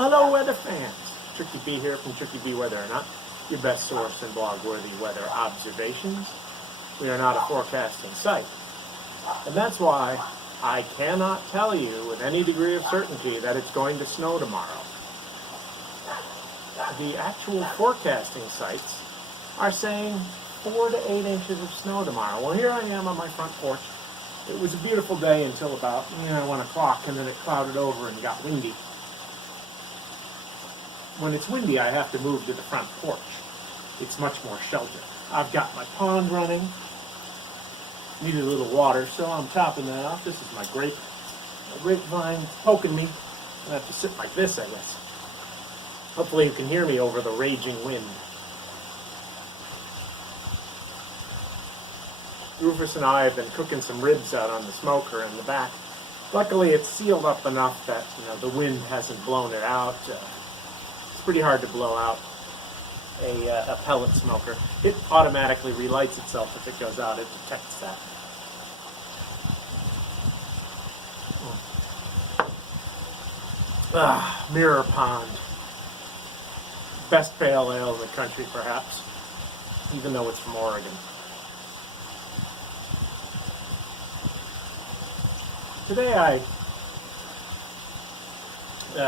Well, hello, weather fans. CherkyB here from CherkyB Weather or Not, your best source in blog-worthy weather observations. We are not a forecasting site. And that's why I cannot tell you with any degree of certainty that it's going to snow tomorrow. The actual forecasting sites are saying 4 to 8 inches of snow tomorrow. Well, here I am on my front porch. It was a beautiful day until about 1 o'clock, and then it clouded over and got windy. When it's windy, I have to move to the front porch. It's much more sheltered. I've got my pond running. Needed a little water, so I'm topping that off. This is my grapevine poking me. I have to sit like this, I guess. Hopefully you can hear me over the raging wind. Rufus and I have been cooking some ribs out on the smoker in the back. Luckily, it's sealed up enough that the wind hasn't blown it out. It's pretty hard to blow out a pellet smoker. It automatically relights itself if it goes out. It detects that. Mirror Pond. Best pale ale in the country, perhaps, even though it's from Oregon. Today I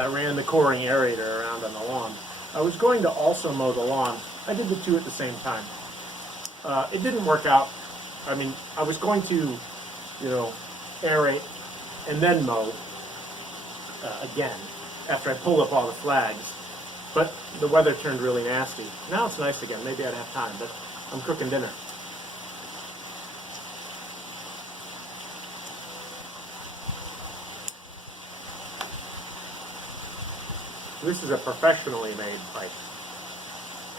ran the coring aerator around on the lawn. I was going to also mow the lawn. I did the two at the same time. It didn't work out. I mean, I was going to, aerate and then mow again after I pulled up all the flags. But the weather turned really nasty. Now it's nice again. Maybe I'd have time, but I'm cooking dinner. This is a professionally made pipe.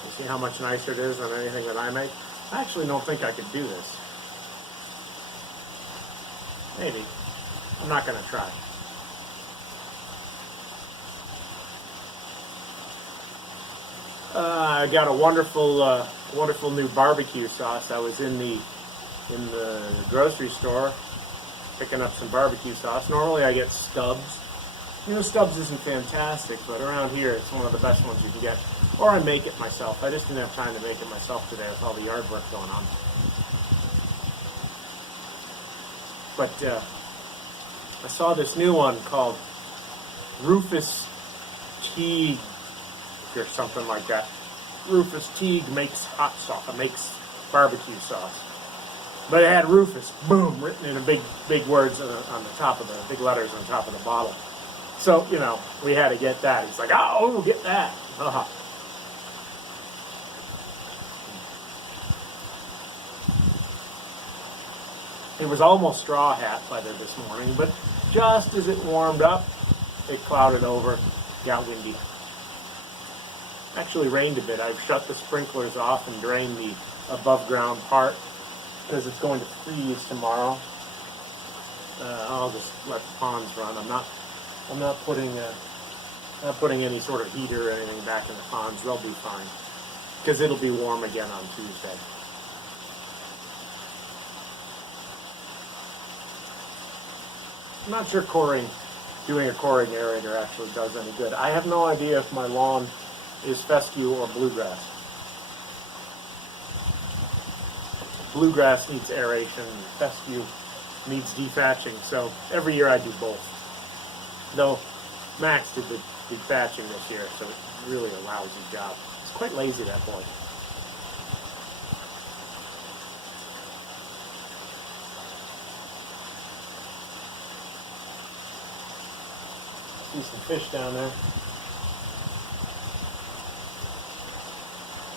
You see how much nicer it is than anything that I make? I actually don't think I could do this. Maybe. I'm not going to try. I got a wonderful new barbecue sauce. I was in the grocery store picking up some barbecue sauce. Normally I get Stubbs. Stubbs isn't fantastic, but around here it's one of the best ones you can get. Or I make it myself. I just didn't have time to make it myself today with all the yard work going on. But I saw this new one called Rufus Teague or something like that. Rufus Teague makes hot sauce, makes barbecue sauce. But it had Rufus, boom, written in big words on the top of the big letters on top of the bottle. So, we had to get that. He's like, oh, we'll get that. Uh-huh. It was almost straw hat weather this morning, but just as it warmed up, it clouded over, got windy. Actually rained a bit. I've shut the sprinklers off and drained the above ground part because it's going to freeze tomorrow. I'll just let the ponds run. I'm not putting any sort of heater or anything back in the ponds. They'll be fine because it'll be warm again on Tuesday. I'm not sure doing a coring aerator actually does any good. I have no idea if my lawn is fescue or bluegrass. Bluegrass needs aeration, fescue needs dethatching, so every year I do both. Though Max did the dethatching this year, so it's really a lousy job. He's quite lazy, that boy. See some fish down there.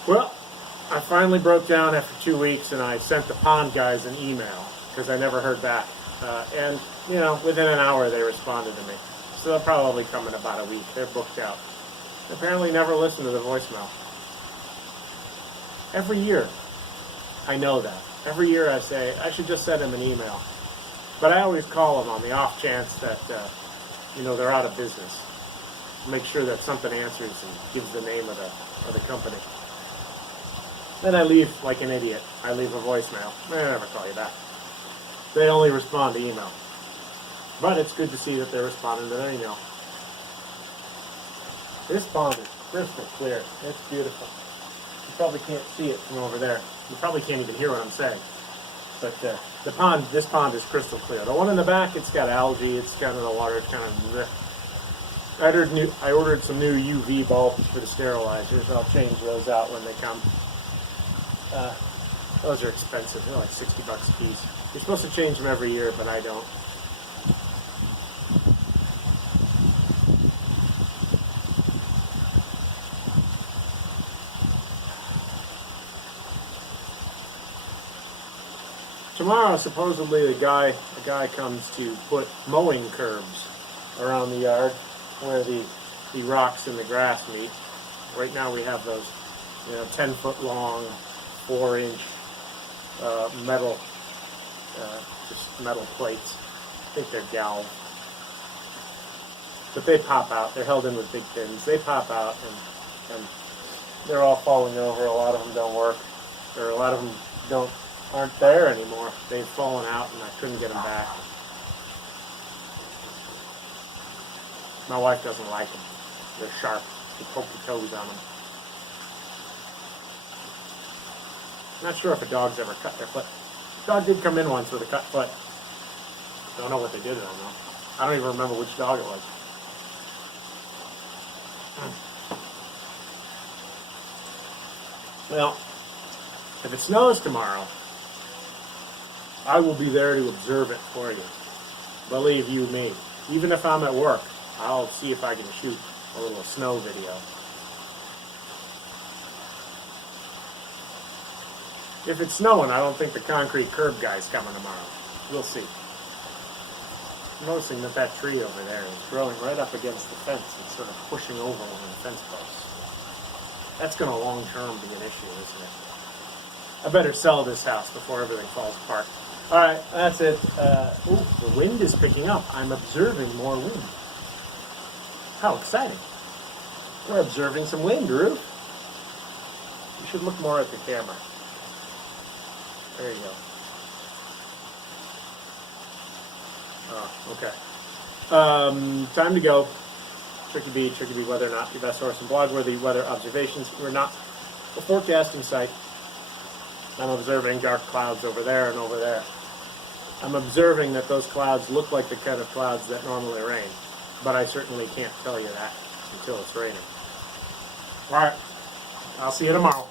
Well, I finally broke down after 2 weeks, and I sent the pond guys an email because I never heard back. And within an hour they responded to me. So they'll probably come in about a week. They're booked out. Apparently never listen to the voicemail. Every year, I know that. Every year I say, I should just send them an email. But I always call them on the off chance that, they're out of business. Make sure that something answers and gives the name of the company. Then I leave like an idiot. I leave a voicemail. They never call you back. They only respond to email. But it's good to see that they're responding to their email. This pond is crystal clear. It's beautiful. You probably can't see it from over there. You probably can't even hear what I'm saying. But this pond is crystal clear. The one in the back, it's got algae. It's kind of the water. It's kind of. I ordered some new UV bulbs for the sterilizers. I'll change those out when they come. Those are expensive. They're like $60 a piece. You're supposed to change them every year, but I don't. Tomorrow, supposedly, a guy comes to put mowing curbs around the yard where the rocks and the grass meet. Right now, we have those, 10-foot long, 4-inch metal, just metal plates. I think they're galv, but they pop out. They're held in with big pins. They pop out, and they're all falling over. A lot of them don't work, or a lot of them aren't there anymore. They've fallen out, and I couldn't get them back. My wife doesn't like them. They're sharp. You poke your toes on them. Not sure if a dog's ever cut their foot. Dog did come in once with a cut foot. Don't know what they did to him, though. I don't even remember which dog it was. Well, if it snows tomorrow, I will be there to observe it for you. Believe you me. Even if I'm at work, I'll see if I can shoot a little snow video. If it's snowing, I don't think the concrete curb guy's coming tomorrow. We'll see. I'm noticing that tree over there is growing right up against the fence and sort of pushing over one of the fence posts. That's going to long-term be an issue, isn't it? I better sell this house before everything falls apart. All right, that's it. The wind is picking up. I'm observing more wind. How exciting. We're observing some wind, Ruth. You should look more at the camera. There you go. Oh, okay. Time to go. CherkyB Weather, not your best source and blog-worthy weather observations. We're not a forecasting site. I'm observing dark clouds over there and over there. I'm observing that those clouds look like the kind of clouds that normally rain, but I certainly can't tell you that until it's raining. All right, I'll see you tomorrow.